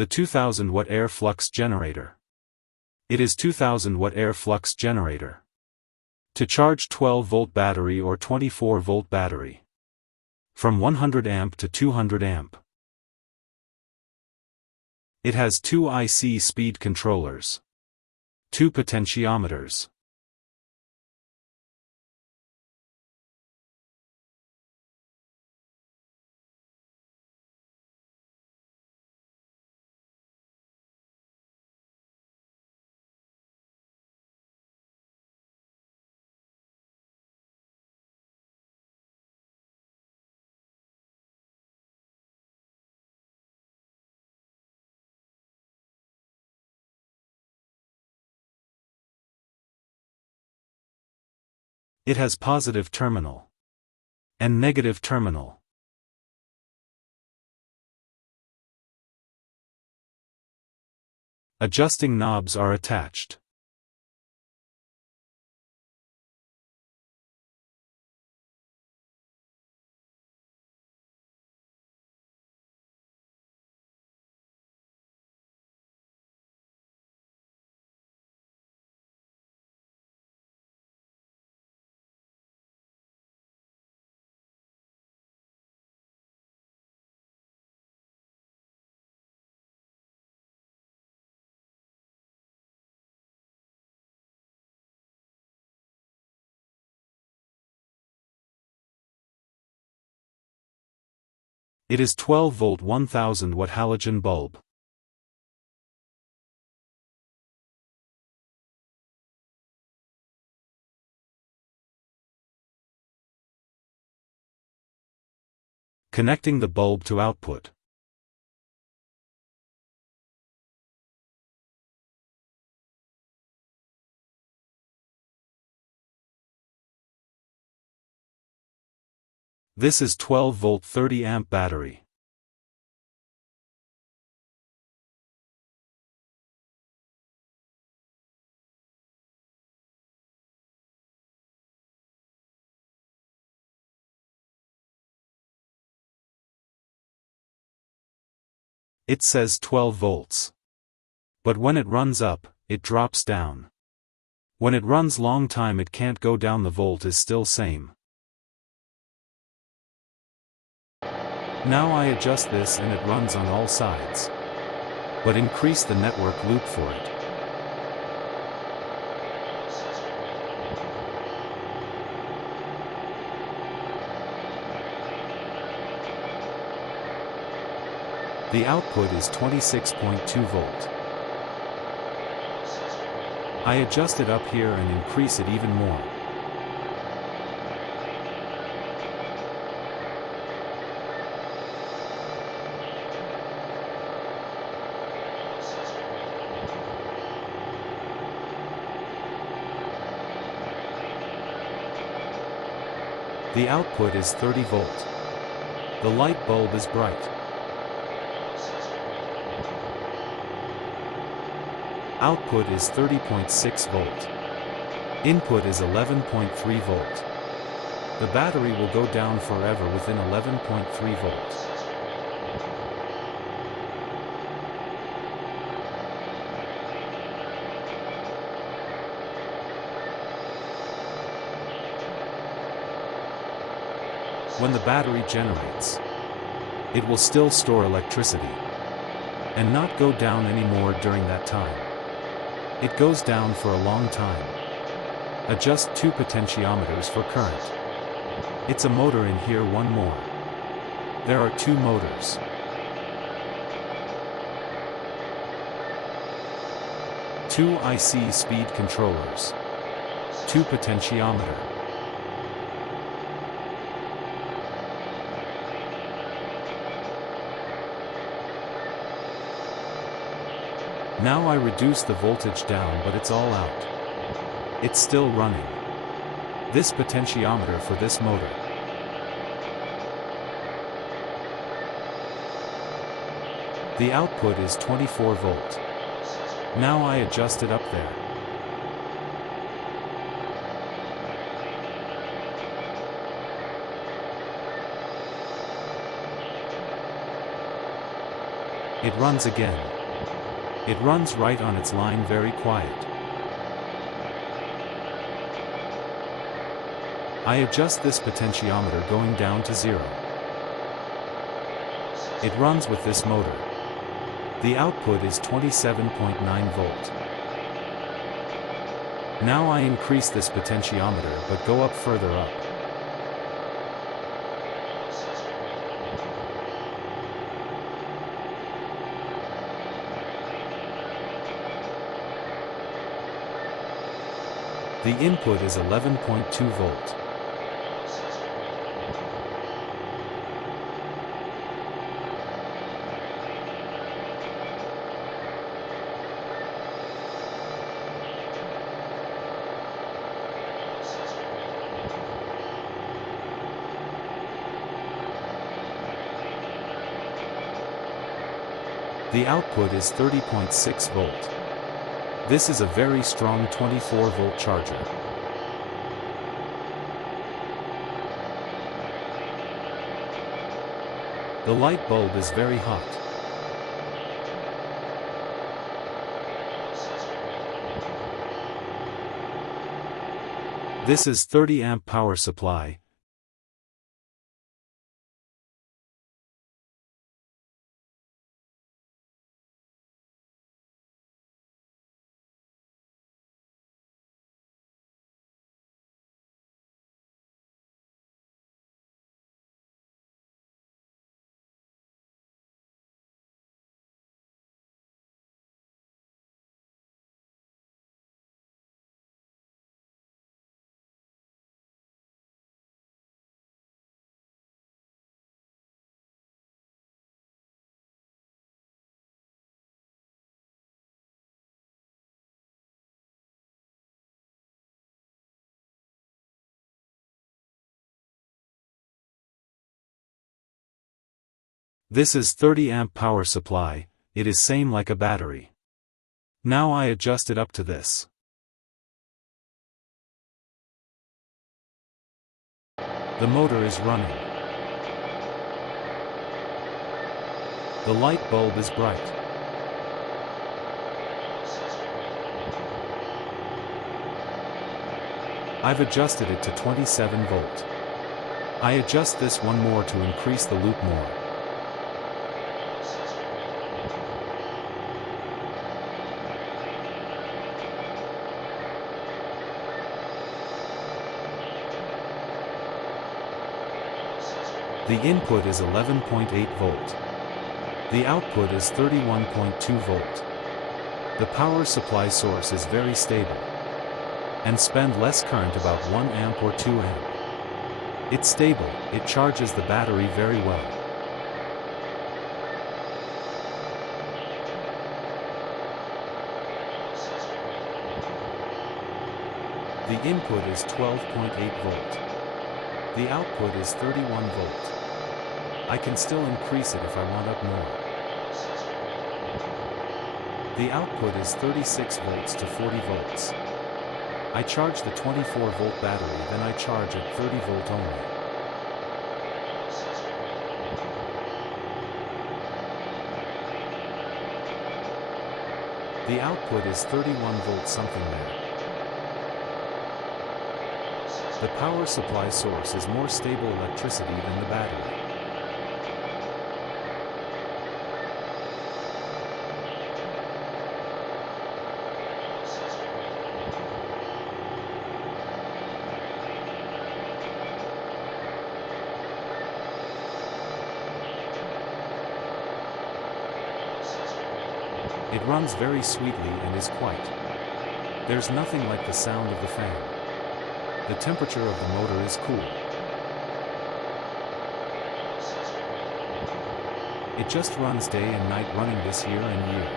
The 2000 watt air flux generator. It is 2000 watt air flux generator. To charge 12 volt battery or 24 volt battery. From 100 amp to 200 amp. It has 2 IC speed controllers. 2 potentiometers. It has positive terminal and negative terminal. Adjusting knobs are attached. It is 12 volt 1000 watt halogen bulb. Connecting the bulb to output. This is 12 volt 30 amp battery. It says 12 volts. But when it runs up, it drops down. When it runs long time it can't go down, the volt is still same. Now I adjust this and it runs on all sides. But increase the network loop for it. The output is 26.2 volt. I adjust it up here and increase it even more. The output is 30 volt. The light bulb is bright. Output is 30.6 volt. Input is 11.3 volt. The battery will go down forever within 11.3 volt. When the battery generates, it will still store electricity and not go down anymore during that time. It goes down for a long time. Adjust 2 potentiometers for current. It's a motor in here, one more. There are 2 motors. Two IC speed controllers. 2 potentiometer. Now I reduce the voltage down, but it's all out. It's still running. This potentiometer for this motor. The output is 24 volt. Now I adjust it up there. It runs again. It runs right on its line, very quiet. I adjust this potentiometer going down to 0. It runs with this motor. The output is 27.9 volt. Now I increase this potentiometer but go up further up. The input is 11.2 volt. The output is 30.6 volt. This is a very strong 24-volt charger. The light bulb is very hot. This is 30 amp power supply. This is 30 amp power supply, it is same like a battery. Now I adjust it up to this. The motor is running. The light bulb is bright. I've adjusted it to 27 volt. I adjust this one more to increase the loop more. The input is 11.8 volt. The output is 31.2 volt. The power supply source is very stable and spend less current, about 1 amp or 2 amp. It's stable, it charges the battery very well. The input is 12.8 volt. The output is 31 volt. I can still increase it if I want up more. The output is 36 volts to 40 volts. I charge the 24 volt battery, then I charge at 30 volt only. The output is 31 volts something there. The power supply source is more stable electricity than the battery. It runs very sweetly and is quiet. There's nothing like the sound of the fan. The temperature of the motor is cool. It just runs day and night, running this year and year.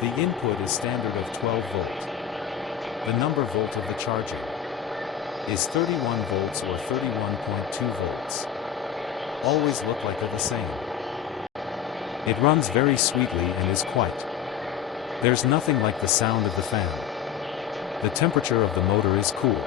The input is standard of 12 volt. The number volt of the charging is 31 volts or 31.2 volts. Always look like they're the same. It runs very sweetly and is quiet. There's nothing like the sound of the fan. The temperature of the motor is cool.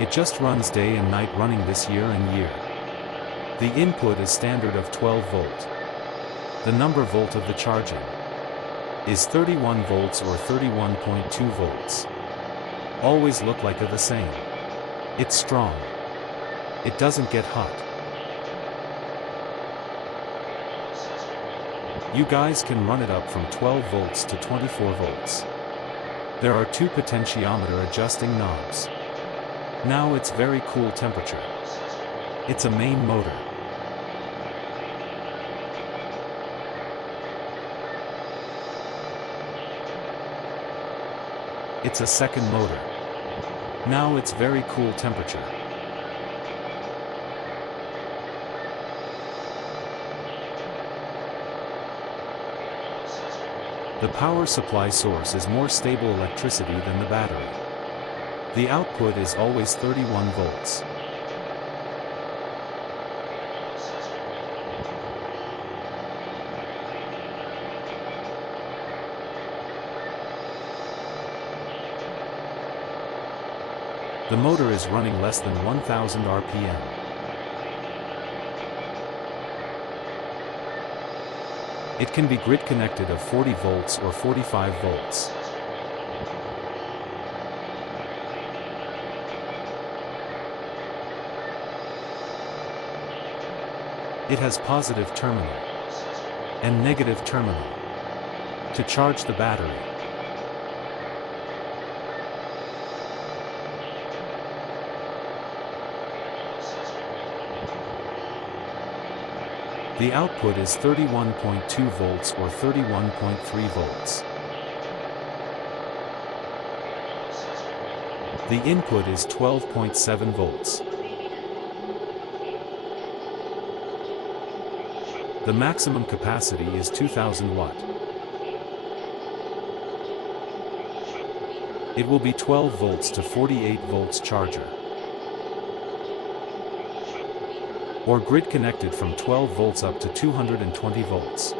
It just runs day and night, running this year and year. The input is standard of 12 volt. The number volt of the charging is 31 volts or 31.2 volts. Always look like the same. It's strong. It doesn't get hot. You guys can run it up from 12 volts to 24 volts. There are 2 potentiometer adjusting knobs. Now it's very cool temperature. It's a main motor. It's a second motor. Now it's very cool temperature. The power supply source is more stable electricity than the battery. The output is always 31 volts. The motor is running less than 1000 RPM. It can be grid connected of 40 volts or 45 volts. It has positive terminal and negative terminal to charge the battery. The output is 31.2 volts or 31.3 volts. The input is 12.7 volts. The maximum capacity is 2000 watt. It will be 12 volts to 48 volts charger, or grid connected from 12 volts up to 220 volts.